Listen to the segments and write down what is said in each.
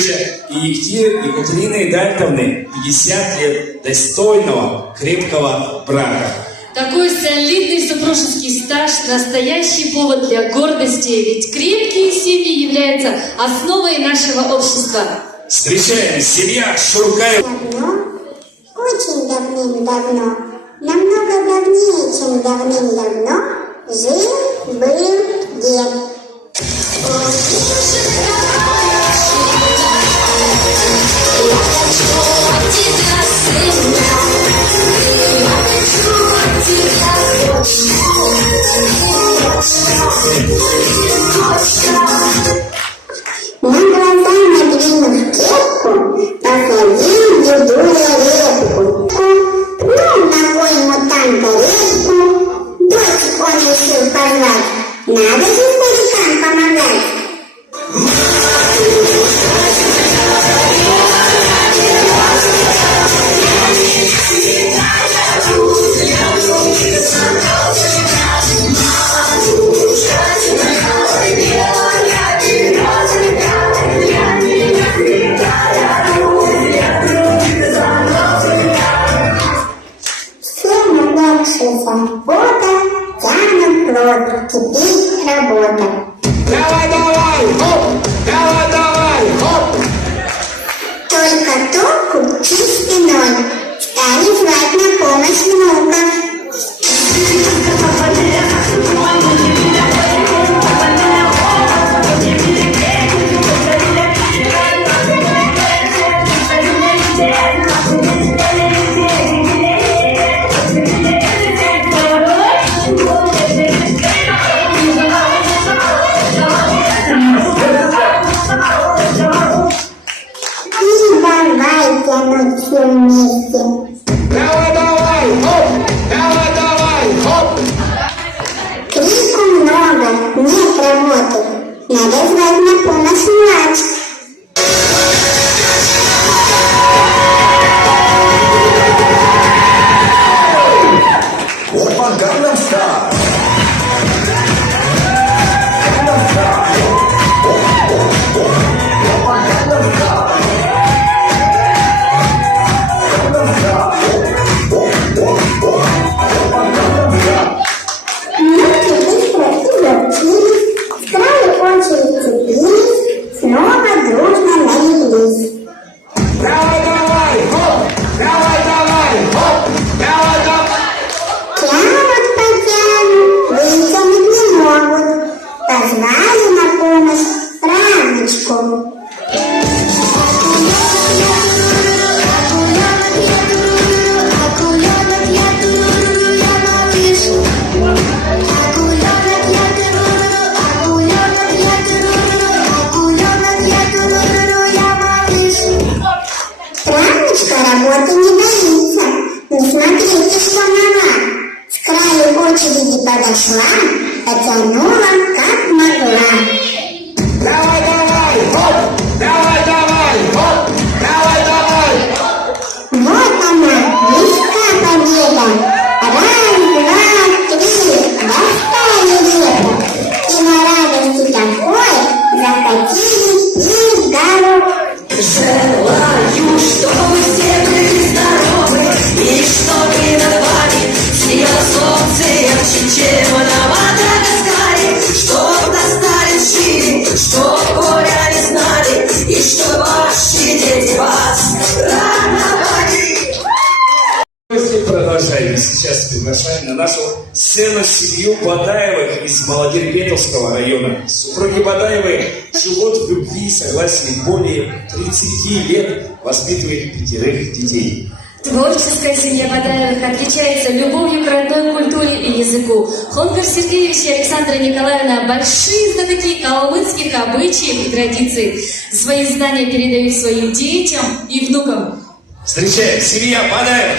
встреча и Екатерины Эдальтовны 50 лет достойного, крепкого брака. Такой солидный супружеский стаж – настоящий повод для гордости, ведь крепкие семьи являются основой нашего общества. Встречаем семья Шуркаева. Давно, очень давным-давно, намного давнее, чем давным-давно, жил-был дед. На глаза надвинув кепку, посадил дедуля репку. Пнул ногой мутанта репку, дочь он решил позвать. Надо же старикам помогать. Забота, тянут плод, кипит работа. Давай, давай, хоп! Давай, давай, хоп! Только толку чистой ноль. Стали звать на помощь внука. Все вместе. Давай, давай, хоп! Давай, давай, хоп! Крику много, нет работы. Надо звать на помощь младш. Опа, Gangnam Style. Позвали на помощь Раночку. Раночка работы не боится. Не смотрите, что мала. С краю очереди подошла, потянула, как могла. Давай, давай, хоп! Давай, давай, хоп! Давай, давай! Вот она, близка победа. Раз, два, три, достали репу. И на радости такой захотели и горох. Желаю, чтобы все были здоровы, и чтобы над вами сияло солнце ярче, чем на Мадагаскаре, чтоб достали шире, чтоб горя не знали, и чтоб ваши дети вас радовали. Мы продолжаем. Сейчас приглашаем на нашу сцену семью Бадаевых из Малодербетовского района. Супруги Бадаевы живут в любви и согласии более 30 лет, воспитывают 5 детей. Творческая семья Бадаевых отличается любовью к родной культуре и языку. Хонгар Сергеевич и Александра Николаевна – большие знатоки калмыцких обычаев и традиций. Свои знания передают своим детям и внукам. Встречаем семья Бадаевых.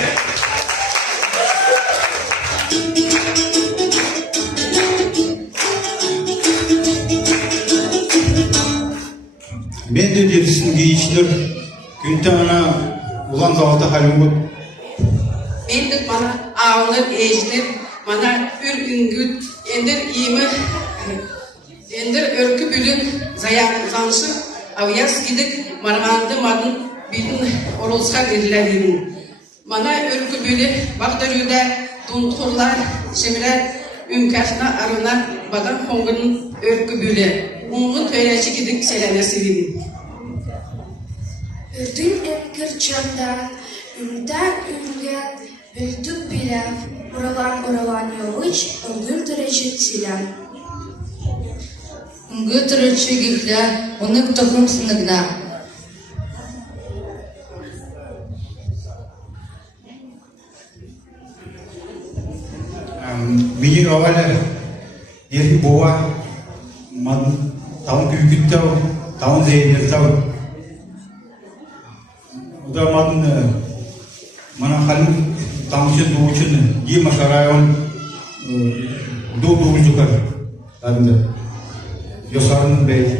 Ben de dersin giyişler, güntana ulan zalda halımı. Ben de bana ağlar, eğilir, bana ür üngüt, endir iyimi, endir örkü bülün, zayak zanşı, avyas gidik, Marğandı madın bilin orulska gerilerin. Mana örkü bülü baktırıda dunturlar şimdiler ümkaşna arına badan kongunun örkü bülü. Ungun töreçi gidik selenesi bilin. Үрдүн эмкир чанда, үмтән үмгәт, бүлтүк биләп, уралан явыч, үнгүр төречек силәм. Үңгү төрөчү гихлә, унык тохум сыныгна. Мини авалер ерги буа ман таун күкүттәү, таун зейнертәү. Уда мана халин тамчын дуучын Дима Шарайон ду дуучукар. Адында Йосарын бей.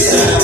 Sen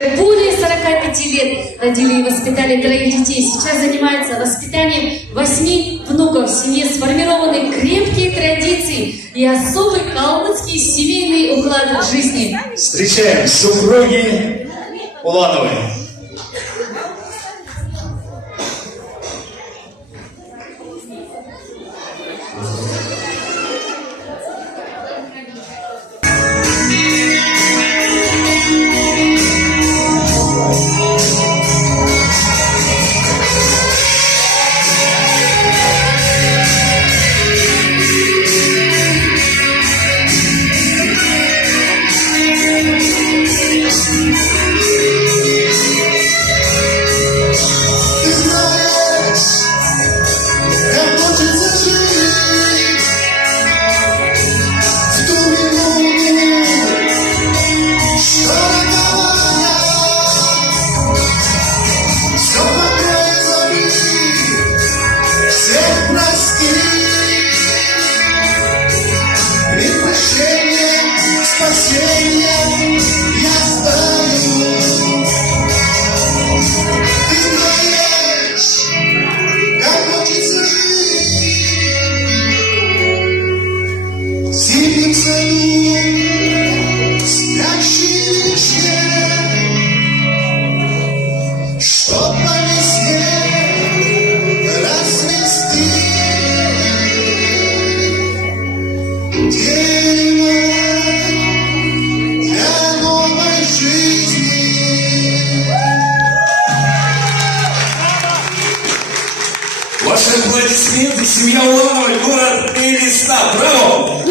Более 45 лет родили и воспитали 3 детей. Сейчас занимается воспитанием 8 внуков. В семье сформированы крепкие традиции и особый калмыцкий семейный уклад жизни. Встречаем супруги Улановой. Ваши аплодисменты, семья Улановой, город Элиста. Браво!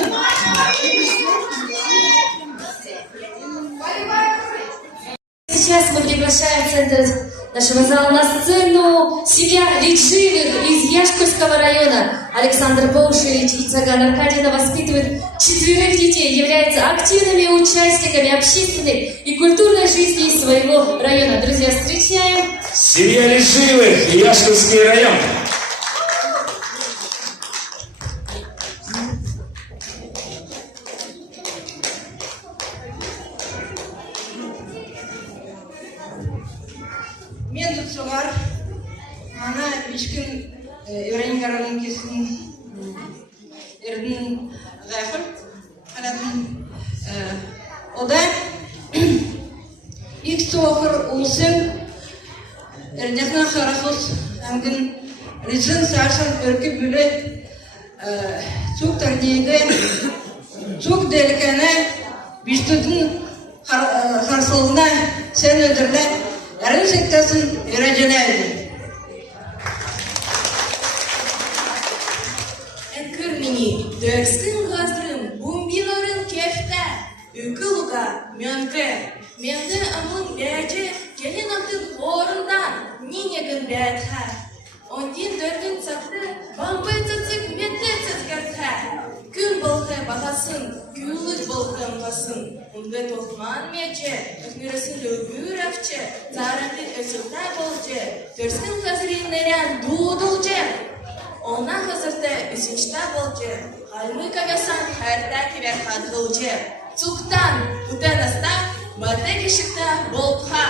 Сейчас мы приглашаем в центр нашего зала на сцену семья Личивых из Яшкульского района. Александр Баушевич и Цаган Аркадьевна воспитывают 4 детей, являются активными участниками общественной и культурной жизни своего района. Друзья, встречаем. Семья Личивых, Яшкульский район. Мен tutsular, ana biçkin öğrenci kesin erdin gafır, aradın o da ilk soğuk olsun erdekten harafız, angın rizin sarsan örgü bile çok takdiyde çok delikane biçtudun harsalına sen ödürler. Yarın sektasın öğrencilerdi. Enkurmini, dörsün gazrım, bumbiların kefte, ükülüga, mönke. Mende amın beyce, gelin aktın horundan, ninegin beytha. Ondin dörgün saklı, bambay tıtık, mette tıtkırtha. Gün balkı bahasın, gülüz balkın basın. Unde tohman mece, ökmüresin lögür afçı, zararlı ösülta bolcu. Dörsün gazrinleren duudulcu. Ona hazırda üzünçta bolcu. Halmı kagasan herta kiver kadılcı. Çuktan, utanasta, madde kişikta bolkha.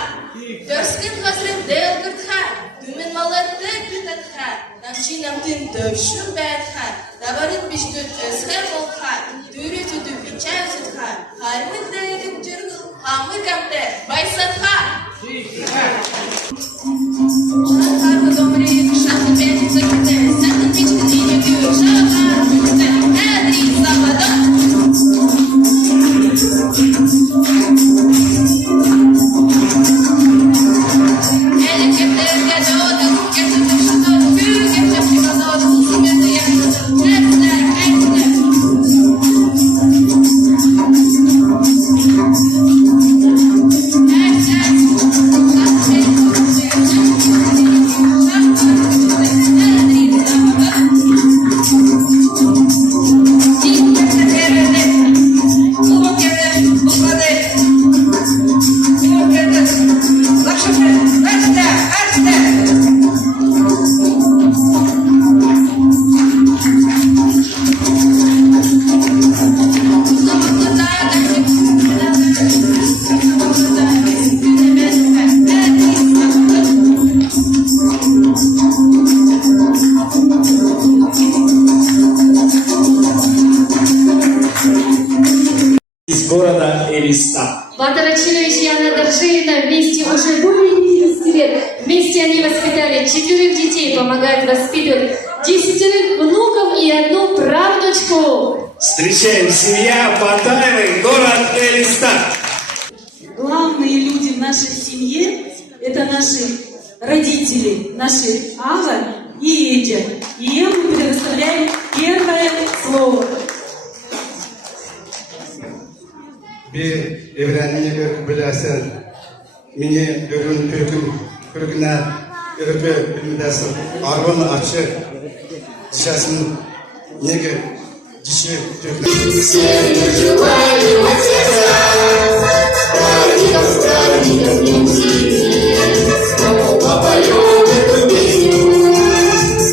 Dörsün gazrin delgırtha. Dümen malattı gütatha. Namçı namtın dövşün beytha. Davarın biştüt özher bolkha. Dürü tüdü biçer sütha. Halmı değdim cırgıl. Hamı kapte baysatha. Ona kargı domri kışaklı beni zöküte. Sakın biçkin yine gür şaka. Edri zabadan. Ele keplerge doğdu. Getirdim şu doğdu. Büyük yapacak doğdu. Uzun yerde yakaladım. Hepler, hepler. Her şey. Батарачевич и Анна Даршевина вместе уже более 50 лет. Вместе они воспитали 4 детей, помогают воспитывать 10 внуков и 1 правнучку. Встречаем семья Бадаевых, город Элистан. Главные люди в нашей семье – это наши родители, наши Ага и Эдя. И им мы предоставляем первое слово. Bir evrenliği bir bilersen, mini ürün türküne ürkü bilmedesin, arvını açı, dişesinin nege dişi türküne. Желаем от сердца, праздников днем семьи, снова поем эту песню,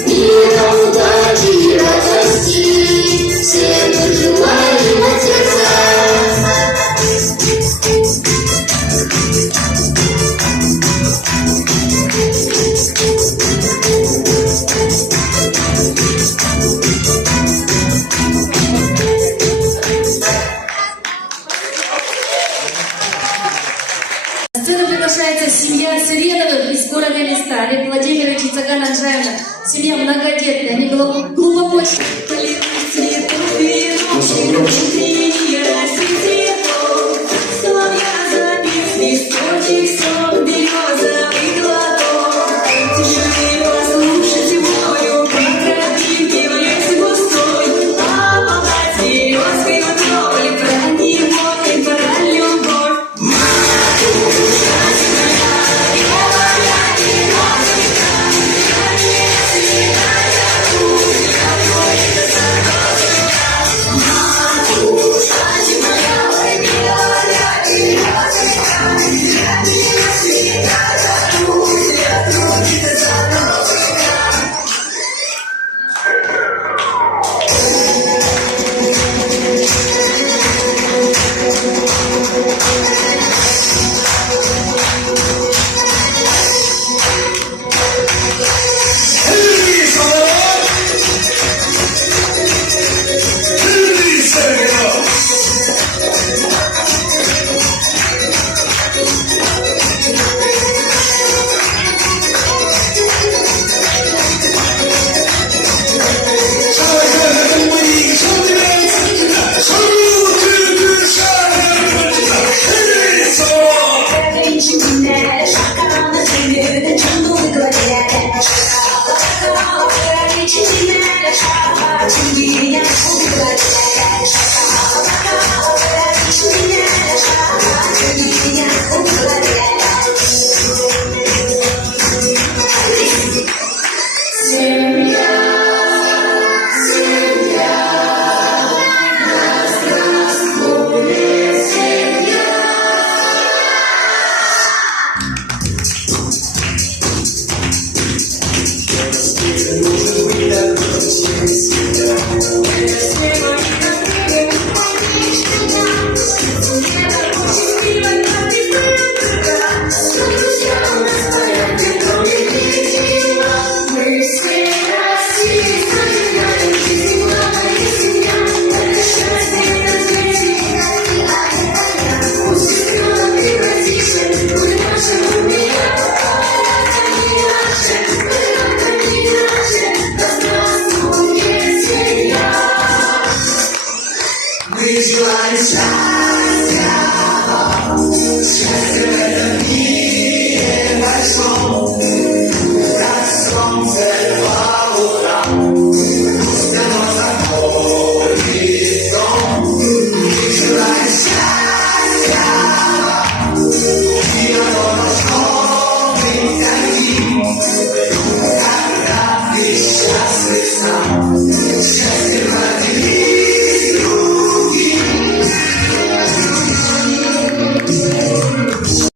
мира, удачи и радости, всем мы желаем от сердца. На сцену приглашается семья Сиреновых из города Листа. Олег Владимирович и Цаган Анжаевна. Семья многодетная, они глубоко